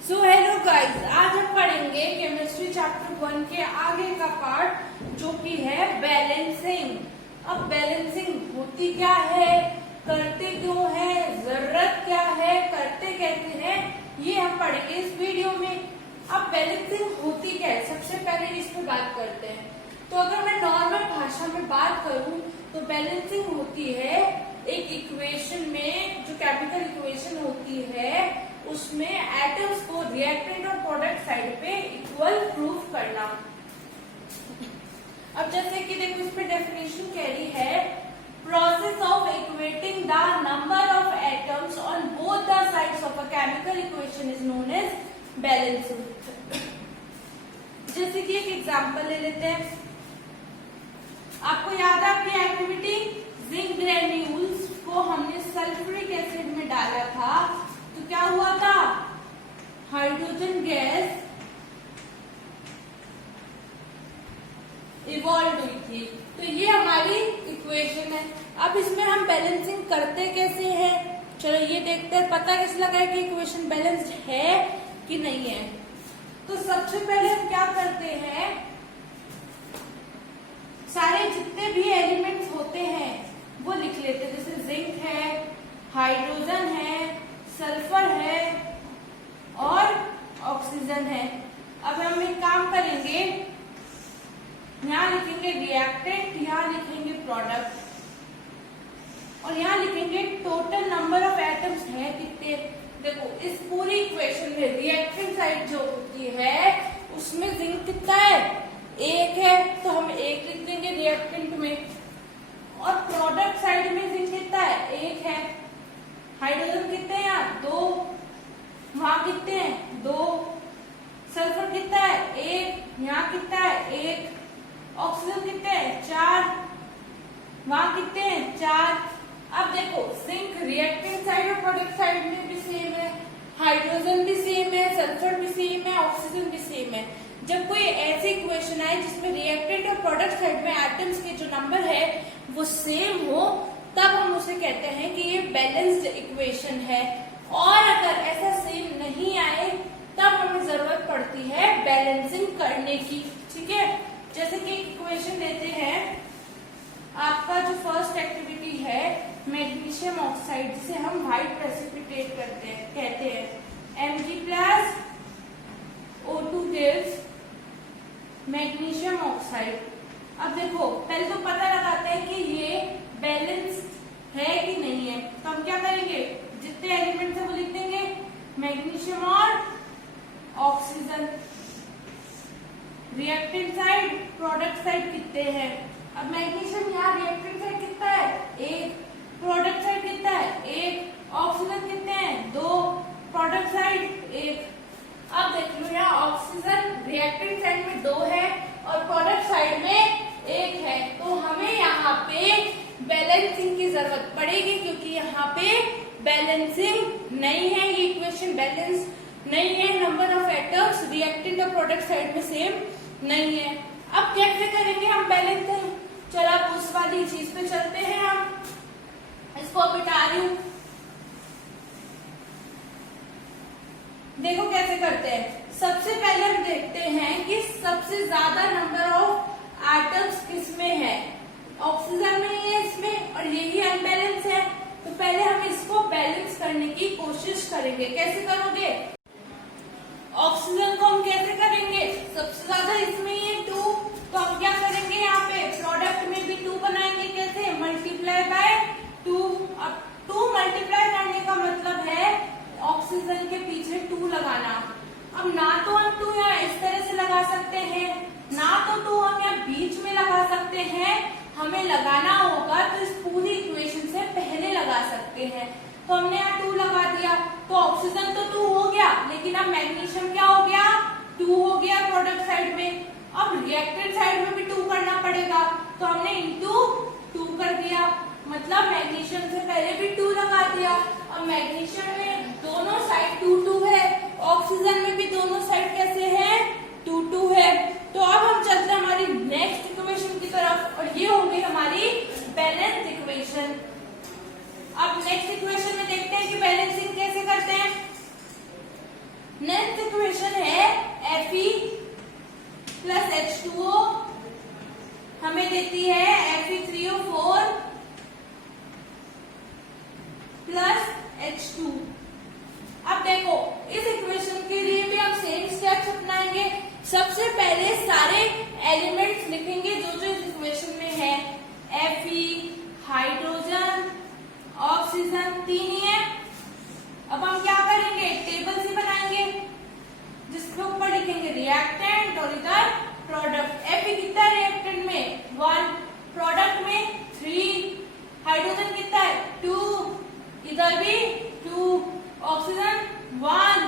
So hello guys, आज हम पढ़ेंगे केमिस्ट्री चैप्टर 1 के आगे का पार्ट जो कि है बैलेंसिंग। अब बैलेंसिंग होती क्या है, करते क्यों है, जरूरत क्या है, करते कैसे हैं, ये हम पढ़ेंगे इस वीडियो में। अब बैलेंसिंग होती क्या है, सबसे पहले इस पे बात करते हैं। तो अगर मैं नॉर्मल भाषा में बात करूं तो बैलेंसिंग होती है एक इक्वेशन में, जो केमिकल इक्वेशन होती है उसमें एटम्स को रिएक्टेंट और प्रोडक्ट साइड पे इक्वल प्रूफ करना। अब जैसे कि देखो इस पे डेफिनेशन कह रही है, process of equating the number of atoms on both the sides of a chemical equation is known as balancing. जैसे कि एक एग्जांपल ले लेते हैं। आपको याद है आपकी एक्टिविटी, जिंक ग्रेन्यूल्स को हमने सल्फ्यूरिक एसिड में डाला था तो क्या हुआ था, हाइड्रोजन गैस इवॉल्व हुई थी। तो ये हमारी इक्वेशन है। अब इसमें हम बैलेंसिंग करते कैसे हैं, चलो ये देखते हैं, पता कैसे लगा है कि इक्वेशन बैलेंस्ड है कि नहीं है। तो सबसे पहले हम क्या करते हैं, सारे जितने भी एलिमेंट्स होते हैं वो लिख लेते हैं। जैसे जिंक है, हाइड्रोजन है, सल्फर है और ऑक्सीजन है। अब हम एक काम करेंगे, यहाँ लिखेंगे रिएक्टेंट, यहाँ लिखेंगे प्रोडक्ट और यहाँ लिखेंगे टोटल नंबर ऑफ एटम्स है कितने। देखो इस पूरी इक्वेशन में रिएक्टेंट साइड जो होती है उसमें जिंक कितना है, एक है, तो हम एक लिख देंगे रिएक्टेंट में। और प्रोडक्ट साइड में जिंक कितना है, एक है। हाइड्रोजन कितने हैं यहाँ, दो, वहां कितने हैं, दो। सल्फर कितना है, एक, यहाँ कितना है, एक। ऑक्सीजन कितने हैं, चार, वहां कितने हैं, चार। अब देखो जिंक रिएक्टेंट साइड और प्रोडक्ट साइड में भी सेम है, हाइड्रोजन भी सेम है, सल्फर भी सेम है, ऑक्सीजन भी सेम है। जब कोई ऐसी इक्वेशन आए जिसमें रिएक्टेंट और प्रोडक्ट साइड में एटम्स के जो नंबर है वो सेम हो, तब हम उसे कहते हैं कि ये बैलेंस्ड इक्वेशन है। और अगर ऐसा सेम नहीं आए तब हमें जरूरत पड़ती है बैलेंसिंग करने की। ठीक है, जैसे कि इक्वेशन लेते हैं, आपका जो फर्स्ट एक्टिविटी है मैग्नीशियम ऑक्साइड, जिसे हम व्हाइट प्रेसिपिटेट करते हैं, कहते हैं Mg plus O2 gives magnesium oxide. अब देखो पहले तो पता लगाते हैं कि ये बैलेंस है कि नहीं है। तो हम क्या करेंगे, जितने एलिमेंट्स है वो लिख देंगे, मैग्नीशियम और oxygen. Reactant side product side कितने हैं। अब मैग्नीशियम यहाँ रिएक्टेंट साइड कितना है, एक, प्रोडक्ट साइड कितना है, एक। ऑक्सीजन कितने हैं, दो, प्रोडक्ट साइड एक। अब देख लो यहाँ ऑक्सीजन रिएक्टेंट साइड में दो है और प्रोडक्ट साइड में एक है, तो हमें यहाँ पे बैलेंसिंग की जरूरत पड़ेगी क्योंकि यहाँ पे बैलेंसिंग नहीं है, ये इक्वेशन बैलेंस नहीं है। नंबर ऑफ एटम्स रिएक्टेंट और प्रोडक्ट साइड में सेम नहीं है। अब कैसे करेंगे हम बैलेंसिंग, चलो अब उस वाली चीज पे चलते हैं। हम इसको बिठा रही हूँ, देखो कैसे करते हैं। सबसे पहले हम देखते हैं कि सबसे ज्यादा नंबर ऑफ एटम्स किसमें है, ऑक्सीजन में है इसमें, और यही अनबैलेंस है। तो पहले हम इसको बैलेंस करने की कोशिश करेंगे। कैसे करोगे, ऑक्सीजन को हम कैसे करेंगे, सबसे ज्यादा इसमें ही है 2, तो हम क्या करेंगे, यहाँ पे प्रोडक्ट में भी 2 बनाएंगे। कैसे, मल्टीप्लाई बाय 2। अब 2 मल्टीप्लाई करने का मतलब है ऑक्सीजन के पीछे 2 लगाना। अब ना तो हम 2 यहाँ इस तरह से लगा सकते हैं, ना तो 2 हम यहाँ बीच में लगा सकते हैं। हमें लगाना होगा तो इस पूरी इक्वेशन से पहले लगा सकते हैं। तो हमने यहाँ 2 लगा दिया, तो ऑक्सीजन तो 2 हो गया, लेकिन अब मैग्नीशियम क्या हो गया, 2 हो गया प्रोडक्ट साइड में। अब रिएक्टेंट साइड में भी 2 करना पड़ेगा, तो हमने इंटू 2 कर दिया, मतलब मैग्नीशियम से पहले भी 2 लगा दिया। अब मैग्नीशियम में दोनों साइड 2-2 है, ऑक्सीजन में भी दोनों साइड कैसे है, 2-2 है। तो अब हम चलते हैं हमारी नेक्स्ट इक्वेशन की तरफ, और ये होगी हमारी बैलेंस्ड इक्वेशन। अब नेक्स्ट इक्वेशन में देखते हैं कि बैलेंसिंग कैसे करते हैं। नेक्स्ट अब देखो इस इक्वेशन के लिए भी हम सेम स्टेप्स अपनाएंगे। सबसे पहले सारे एलिमेंट्स लिखेंगे जो जो इस इक्वेशन में है। Fe, हाइड्रोजन, ऑक्सीजन, तीन ही है। अब हम क्या करेंगे, टेबल से बनाएंगे जिसके ऊपर लिखेंगे रिएक्टेंट और इधर प्रोडक्ट। Fe कितना है रिएक्टेंट में 1, प्रोडक्ट में 3, हाइड्रोजन कितना है 2, इधर भी 2, ऑक्सीजन 1,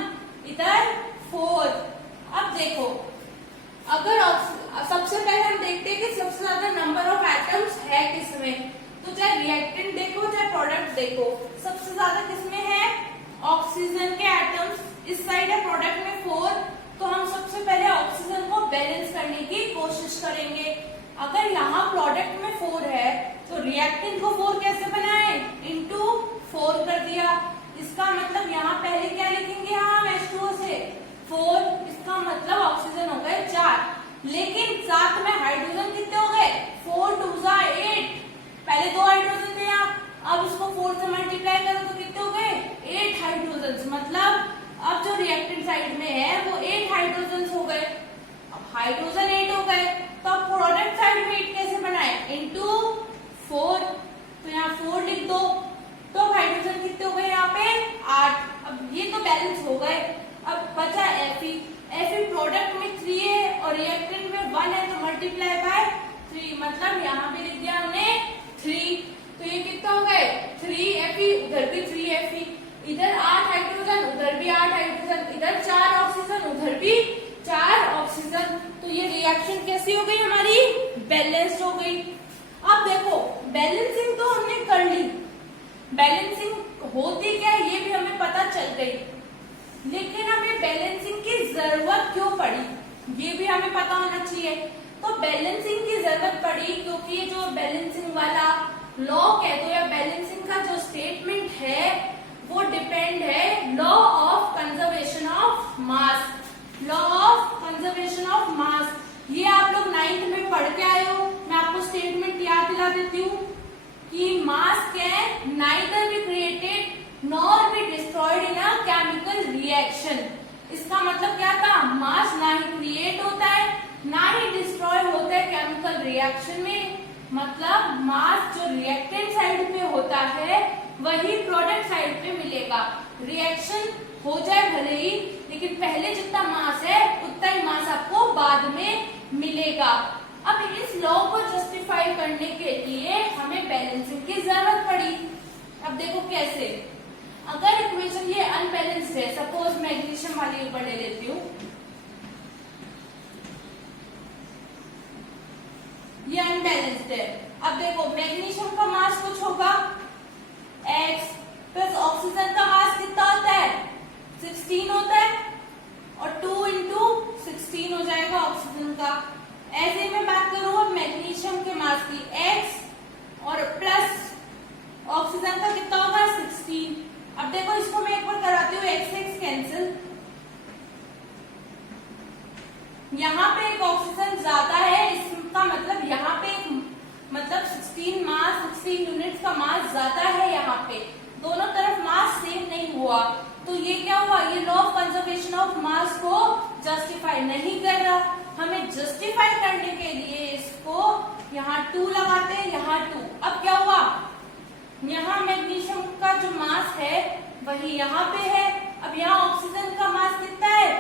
इधर 4। अब देखो अगर सबसे पहले हम देखते हैं कि सबसे ज्यादा नंबर ऑफ एटम्स है किसमें, तो चाहे रिएक्टेंट देखो चाहे प्रोडक्ट देखो, सबसे ज्यादा किसमें है ऑक्सीजन के एटम्स। इस साइड है प्रोडक्ट में 4, तो हम सबसे पहले ऑक्सीजन को बैलेंस करने की कोशिश करेंगे। अगर यहाँ प्रोडक्ट में 4 है तो रिएक्टेंट को 4 कैसे बनाए, इंटू 4 कर दिया। इसका मतलब यहाँ पहले क्या लिखेंगे हम H2O से 4, इसका मतलब ऑक्सीजन हो गए 4, लेकिन साथ में हाइड्रोजन कितने हो गए 4 2 8, पहले 2 हाइड्रोजन थे यहाँ, अब इसको 4 से मल्टीप्लाई करो तो कितने हो गए 8 हाइड्रोजन। मतलब अब जो रिएक्टेंट साइड में है वो 8 हाइड्रोजन हो गए। अब हाइड्रोजन 8 हो गए तो अब प्रोडक्ट साइड में 8 कैसे बनाए, इंटू 4, तो यहाँ 4 लिख दो। तो हाइड्रोजन कितने हो गए यहाँ पे 8। अब ये तो बैलेंस हो गए। अब बचा Fe प्रोडक्ट में 3 है और रिएक्टेंट में 1 है तो मल्टीप्लाई बाय 3, मतलब यहाँ पे लिख दिया हमने 3, तो ये कितना हो गए 3 Fe, उधर भी 3 Fe, इधर 8 हाइड्रोजन उधर भी 8 हाइड्रोजन, इधर 4 ऑक्सीजन उधर भी 4 ऑक्सीजन। तो ये रिएक्शन कैसी हो गई हमारी, बैलेंस्ड हो गई। अब देखो बैलेंसिंग तो हमने कर ली, बैलेंसिंग होती क्या है ये भी हमें पता चल गई, लेकिन हमें बैलेंसिंग की जरूरत क्यों पड़ी ये भी हमें पता होना चाहिए। तो बैलेंसिंग की जरूरत पड़ी क्योंकि ये जो बैलेंसिंग वाला लॉ कह दो या बैलेंसिंग का जो स्टेटमेंट है वो डिपेंड है law of conservation of mass. Law of conservation of mass ये आप लोग 9th में पढ़ के आए हो। मैं आपको स्टेटमेंट याद दिला देती हूँ कि मास can neither be created nor be destroyed in a chemical reaction. इसका मतलब क्या था, मास ना ही क्रिएट होता है ना ही डिस्ट्रॉय होता है केमिकल रिएक्शन में। मतलब मास जो रिएक्टेंट साइड पे होता है वही प्रोडक्ट साइड पे मिलेगा। रिएक्शन हो जाए भले ही, लेकिन पहले जितना मास है उतना ही मास आपको बाद में मिलेगा। अब इस लॉ को जस्टिफाई करने के लिए हमें बैलेंसिंग की जरूरत पड़ी। अब देखो कैसे, अगर इक्वेशन ये अनबैलेंस्ड है, सपोज मैग्नीशियम वाली ऊपर ले लेती हूँ, ये अनबैलेंस्ड है। अब देखो मैग्नीशियम का मास कुछ होगा x प्लस ऑक्सीजन का मास कितना होता है 16 होता है, और 2 इंटू 16 हो जाएगा ऑक्सीजन का। ऐसे में बात करूं अब मैग्नीशियम के मास की, x और प्लस ऑक्सीजन का कितना होगा 16। अब देखो इसको मैं एक बार कराती हूँ, x कैंसिल, यहाँ पे एक ऑक्सीजन ज्यादा है, इसका मतलब यहाँ पे एक मतलब 16 मास 16 यूनिट्स का मास ज्यादा है। यहाँ पे दोनों तरफ मास सेम नहीं हुआ, तो ये क्या हुआ, ये law of conservation of mass को जस्टिफाई नहीं कर रहा। हमें जस्टिफाई करने के लिए इसको यहाँ 2 लगाते हैं, यहाँ 2। अब क्या हुआ, यहाँ मैग्नीशियम का जो मास है वही यहाँ पे है। अब यहाँ ऑक्सीजन का मास कितना है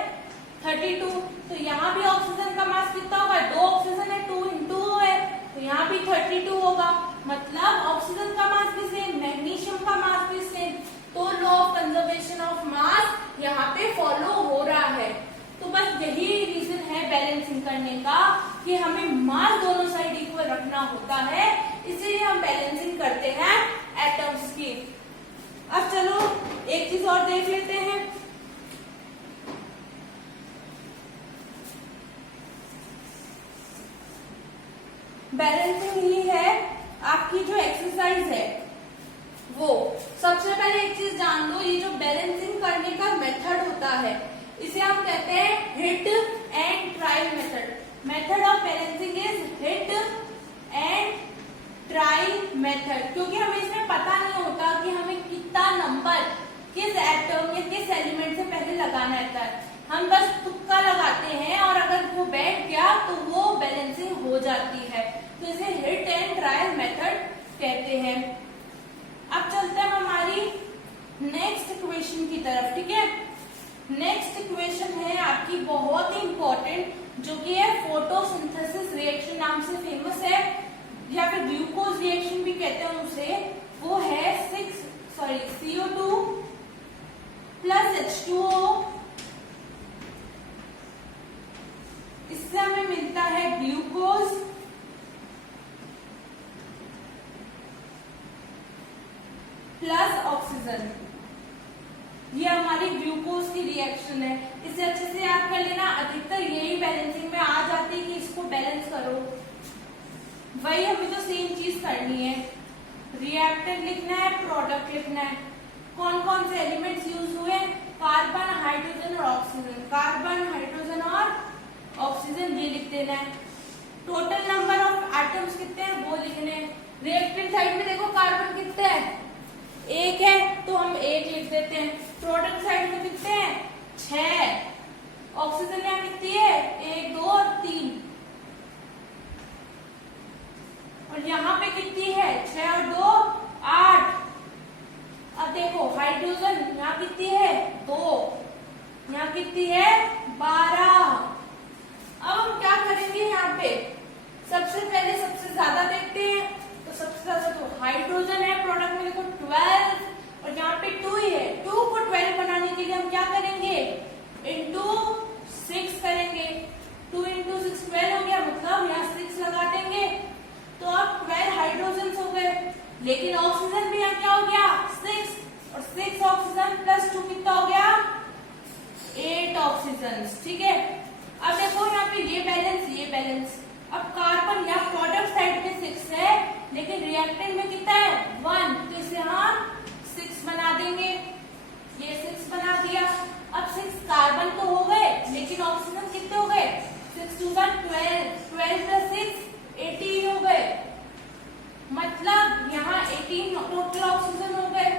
32, तो यहाँ भी ऑक्सीजन का मास कितना होगा, 2 ऑक्सीजन है 2 इंटू 2 है, तो यहाँ भी 32 होगा। मतलब ऑक्सीजन का मास भी सेम, मैग्नीशियम का मास भी सेम, तो law of conservation of mass यहाँ पे फॉलो हो रहा है। तो बस यही रीजन है बैलेंसिंग करने का कि हमें मास दोनों साइड इक्वल रखना होता है, इसीलिए हम बैलेंसिंग करते हैं एटम्स की। अब चलो एक चीज और देख लेते हैं। बैलेंसिंग ही है आपकी जो एक्सरसाइज है वो। सबसे पहले एक चीज जान लो, ये जो बैलेंसिंग करने का मेथड होता है इसे हम कहते हैं hit and try method. Method of balancing is hit and try method, क्योंकि हमें इसमें पता नहीं होता कि हमें कितना नंबर किस एटम या किस एलिमेंट से पहले लगाना रहता है। हम बस तुक्का लगाते हैं और अगर वो बैठ गया तो वो बैलेंसिंग हो जाती है, तो इसे हिट एंड ट्रायल मेथड कहते हैं। अब चलते हैं हमारी नेक्स्ट इक्वेशन की तरफ, ठीक है। नेक्स्ट इक्वेशन है आपकी बहुत ही इंपॉर्टेंट, जो कि है फोटोसिंथेसिस रिएक्शन नाम से फेमस है, या फिर ग्लूकोज रिएक्शन भी कहते हैं उसे। वो है CO2 प्लस H2O, इससे हमें मिलता है ग्लूकोज प्लस ऑक्सीजन। ये हमारी ग्लूकोज की रिएक्शन है। इसे अच्छे से याद कर लेना, अधिकतर यही बैलेंसिंग में आ जाती है कि इसको बैलेंस करो। वही हमें तो सेम चीज करनी है, रिएक्टेंट लिखना है, प्रोडक्ट लिखना है। कौन कौन से एलिमेंट्स यूज हुए? कार्बन, हाइड्रोजन और ऑक्सीजन। कार्बन, हाइड्रोजन और ऑक्सीजन ये लिख देना है। टोटल नंबर ऑफ एटम्स कितने हैं वो लिखने हैं। रिएक्टेंट साइड में देखो कार्बन कितने हैं, 1 है तो हम 1 लिख देते हैं। प्रोडक्ट साइड में कितने हैं, 6। ऑक्सीजन यहाँ कितनी है, 1 2 और 3, और यहाँ पे कितनी है, 6 और 2 8। अब देखो हाइड्रोजन यहाँ कितनी है, 2, यहाँ कितनी है, 12। अब हम क्या करेंगे, यहाँ पे सबसे पहले सबसे ज्यादा देखते हैं, तो सबसे ज्यादा तो हाइड्रोजन है। प्रोडक्ट में देखो 12, और यहाँ पे 2 ही है। 2 को 12 बनाने के लिए हम क्या करेंगे, इंटू 6 करेंगे। 2 इंटू 6 12 हो गया, मतलब यहाँ 6 लगा देंगे, तो अब 12 हाइड्रोजन हो गए। लेकिन ऑक्सीजन भी यहाँ क्या हो गया, 6, और 6 ऑक्सीजन प्लस 2 कितना हो गया, 8 ऑक्सीजन, ठीक है। अब देखो यहाँ पे ये बैलेंस। अब कार्बन या प्रोडक्ट साइड में 6 है, लेकिन रिएक्टेंट में कितना है, 1, तो इसे हम 6 बना देंगे। ये 6 बना दिया। अब 6 कार्बन तो हो गए, लेकिन ऑक्सीजन कितने हो गए, 6 2 12, 12 प्लस 6 18 हो गए। मतलब यहाँ 18 टोटल ऑक्सीजन हो गए,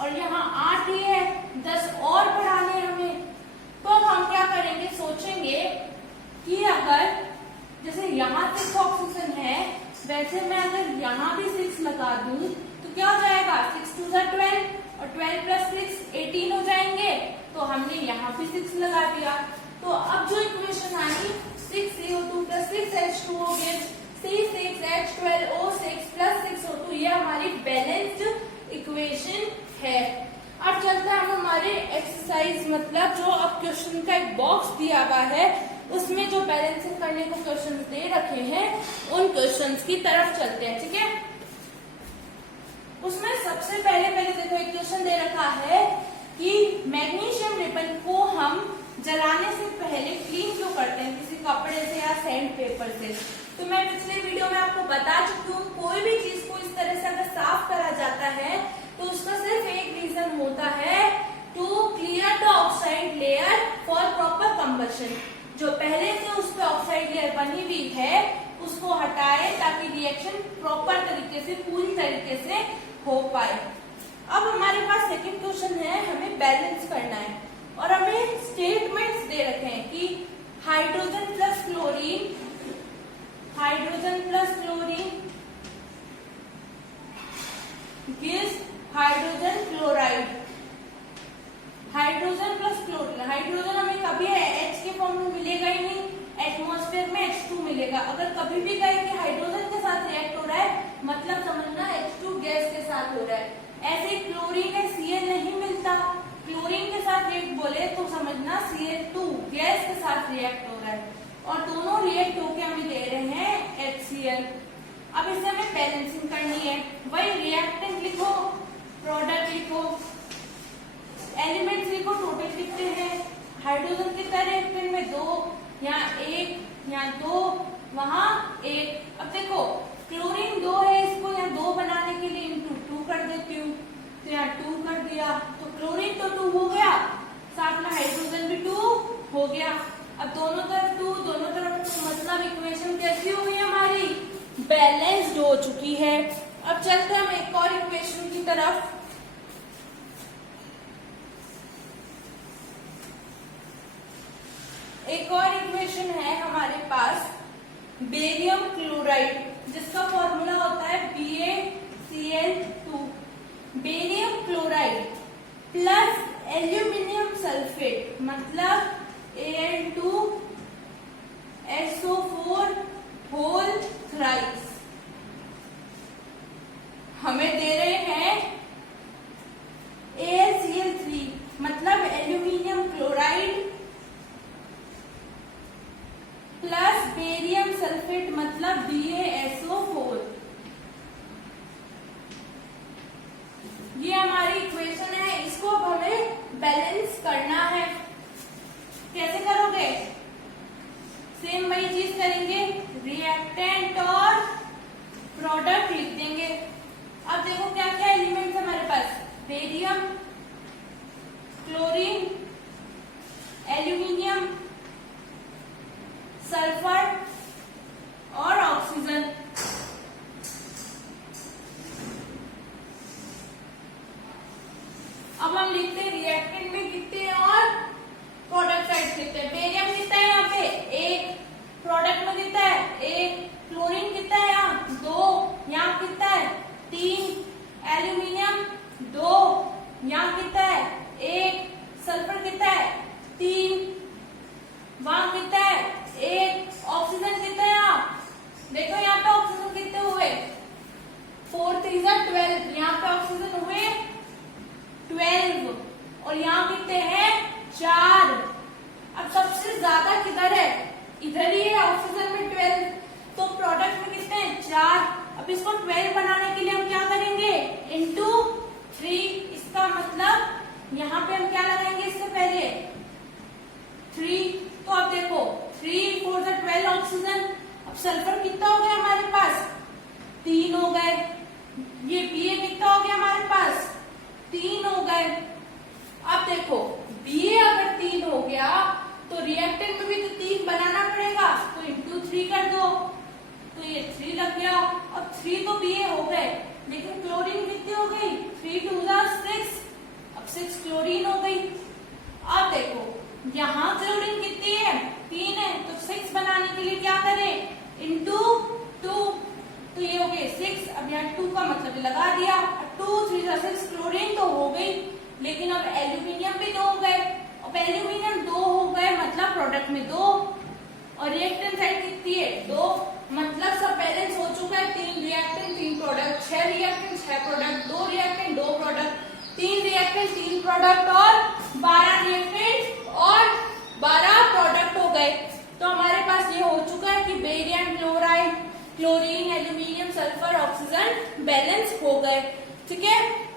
और यहाँ 8 ही है, 10 और बढ़ाने हमें। तो अब हम क्या करेंगे, सोचेंगे कि अगर जैसे यहाँ 6 ऑक्सीजन है, वैसे मैं अगर यहाँ भी 6 लगा दूं तो क्या हो जाएगा, 6 2 12, और 12 प्लस 6 18 हो जाएंगे। तो हमने यहाँ भी 6 लगा दिया। तो अब जो इक्वेशन आई 6CO2 plus 6H2O gives C6H12O6 plus 6O2, ये हमारी बैलेंस्ड इक्वेशन है। अब चलते हैं हम हमारे एक्सरसाइज, मतलब जो अब क्वेश्चन का एक बॉक्स दिया हुआ है, उसमें जो बैलेंसिंग करने को क्वेश्चन दे रखे हैं, उन क्वेश्चंस की तरफ चलते हैं, ठीक है। उसमें सबसे पहले देखो एक क्वेश्चन दे रखा है कि मैग्नीशियम रिबन को हम जलाने से पहले क्लीन क्यों करते हैं, किसी कपड़े से या सैंड पेपर से। तो मैं पिछले वीडियो में आपको बता चुकी हूँ, कोई भी चीज को इस तरह से अगर साफ करा जाता है तो उसका सिर्फ एक रीजन होता है, to clear the oxide layer for proper combustion. जो पहले से उस पर ऑक्साइड लेयर बनी हुई है उसको हटाए, ताकि रिएक्शन प्रॉपर तरीके से, पूरी तरीके से हो पाए। अब हमारे पास सेकंड क्वेश्चन है, हमें बैलेंस करना है, और हमें स्टेटमेंट्स दे रखे हैं कि hydrogen plus chlorine gives hydrogen chloride. Hydrogen plus chlorine, hydrogen हमें कभी H के फॉर्म में मिलेगा ही नहीं, एटमॉस्फेयर में H2 मिलेगा। अगर कभी भी कहे कि हाइड्रोजन के साथ रिएक्ट हो रहा है, मतलब समझना H2 गैस के साथ हो रहा है। ऐसे क्लोरीन है, Cl नहीं मिलता, क्लोरीन के साथ रिएक्ट बोले तो समझना Cl2 गैस के साथ रिएक्ट हो रहा है, और दोनों रिएक्ट होके हमें दे रहे हैं HCl। अब इसे हमें बैलेंसिंग करनी है, वही रिएक्टेंट लिखो, प्रोडक्ट लिखो, एलिमेंट्स लिखो, टोटल कितने हैं। हाइड्रोजन कितना रिएक्टेंट में 2, यहाँ 1, यहाँ 2, वहां 1। अब देखो क्लोरीन 2 है, इसको यहाँ 2 बनाने के लिए इंटू 2 कर देती हूँ, तो यहाँ 2 कर दिया, तो क्लोरीन तो 2 हो गया, साथ में हाइड्रोजन भी 2 हो गया। अब दोनों तरफ 2, दोनों तरफ 2, मतलब इक्वेशन कैसी हो गई हमारी, बैलेंस्ड हो चुकी है। अब चलते हम एक और इक्वेशन की तरफ। एक और इक्वेशन है हमारे पास बेरियम क्लोराइड, जिसका फॉर्मूला होता है BaCl2। Barium chloride plus aluminium sulphate मतलब Al2SO4 होल थ्राइस हमें दे रहे हैं AlCl3 मतलब aluminium chloride plus barium sulphate मतलब BaSO4। ये हमारी इक्वेशन है, इसको अब हमें बैलेंस करना है। कैसे करोगे? सेम वही चीज करेंगे, रिएक्टेंट और प्रोडक्ट लिख देंगे। अब देखो क्या क्या एलिमेंट्स हमारे पास, बेरियम, क्लोरीन, एल्यूमिनियम, सल्फर और ऑक्सीजन। अब हम लिखते हैं रिएक्टेंट में कितने और प्रोडक्ट साइड कितने। बेरियम कितना है यहाँ पे 1, प्रोडक्ट में कितना है 1, क्लोरीन कितना है यहाँ 2, यहाँ कितना है 3, एल्यूमिनियम 2, यहाँ कितना है 1, सल्फर कितना है 3, वहां कितना है 1, ऑक्सीजन कितना है यहाँ देखो, यहाँ पे ऑक्सीजन कितने हुए 4 3 12, यहाँ पे ऑक्सीजन हुए 12 और यहाँ कितने हैं 4। अब सबसे ज्यादा किधर है, इधर ही है ऑक्सीजन में 12, तो प्रोडक्ट में कितने हैं 4। अब इसको 12 बनाने के लिए हम क्या करेंगे इंटू 3, इसका मतलब यहाँ पे हम क्या लगाएंगे इससे पहले 3। तो अब देखो 3 4 12 ऑक्सीजन। अब सल्फर कितना हो गया हमारे पास 3 हो गए, ये Ba कितना हो गया हमारे पास 3 हो गए। अब देखो Ba अगर 3 हो गया तो रिएक्टेंट में भी तो 3 बनाना पड़ेगा, तो इंटू 3 कर दो, तो ये 3 लग गया। अब 3 तो Ba हो गए, लेकिन क्लोरीन कितनी हो गई 3 2 6, अब 6 क्लोरीन हो गई। अब देखो यहाँ क्लोरीन कितनी है 3 है, तो 6 बनाने के लिए क्या करें इंटू 2, तो ये हो गए 6। अब यहाँ 2 का मतलब लगा दिया, 2 3 6 क्लोरीन तो हो गई, लेकिन अब एल्यूमिनियम भी 2 हो गए। अब एल्यूमिनियम 2 हो गए मतलब प्रोडक्ट में 2 और रिएक्टेंट साइड कितनी है 2, मतलब सब बैलेंस हो चुका है। 3 reactant 3 product, 6 reactant 6 product, 2 reactant 2 product, 3 reactant 3 product और 12 रिएक्टेंट और 12 प्रोडक्ट हो गए। तो हमारे पास ये हो चुका है कि barium chloride, chlorine, aluminium, sulphur, oxygen balance हो गए। ठीक है,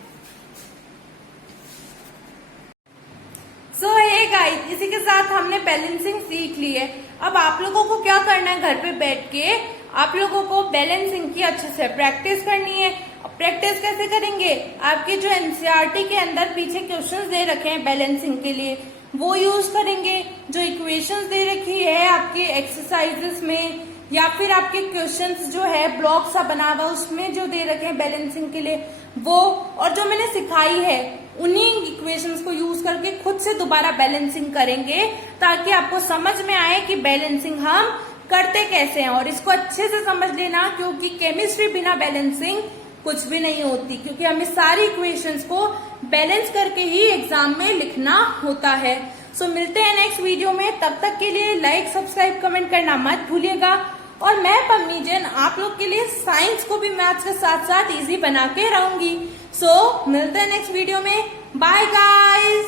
सो हे गाइस, इसी के साथ हमने बैलेंसिंग सीख ली है। अब आप लोगों को क्या करना है, घर पे बैठ के आप लोगों को बैलेंसिंग की अच्छे से प्रैक्टिस करनी है। प्रैक्टिस कैसे करेंगे, आपके जो एनसीईआरटी के अंदर पीछे क्वेश्चंस दे रखे हैं बैलेंसिंग के लिए वो यूज करेंगे। जो इक्वेशंस दे रखी है आपके एक्सरसाइजेस में या फिर आपके क्वेश्चंस जो है ब्लॉक सा बना हुआ उसमें जो दे रखे हैं बैलेंसिंग के लिए वो, और जो मैंने सिखाई है उन्हीं इक्वेशंस को यूज करके खुद से दोबारा बैलेंसिंग करेंगे, ताकि आपको समझ में आए कि बैलेंसिंग हम करते कैसे हैं। और इसको अच्छे से समझ लेना, क्योंकि केमिस्ट्री बिना बैलेंसिंग कुछ भी नहीं होती, क्योंकि हमें सारी इक्वेशंस को बैलेंस करके ही एग्जाम में लिखना होता है। सो मिलते हैं नेक्स्ट वीडियो में, तब तक के लिए लाइक सब्सक्राइब कमेंट करना मत भूलिएगा। और मैं पम्मी जैन आप लोग के लिए साइंस को भी मैथ्स के साथ साथ इजी बना के रहूंगी। सो मिलते हैं नेक्स्ट वीडियो में, बाय गाइस।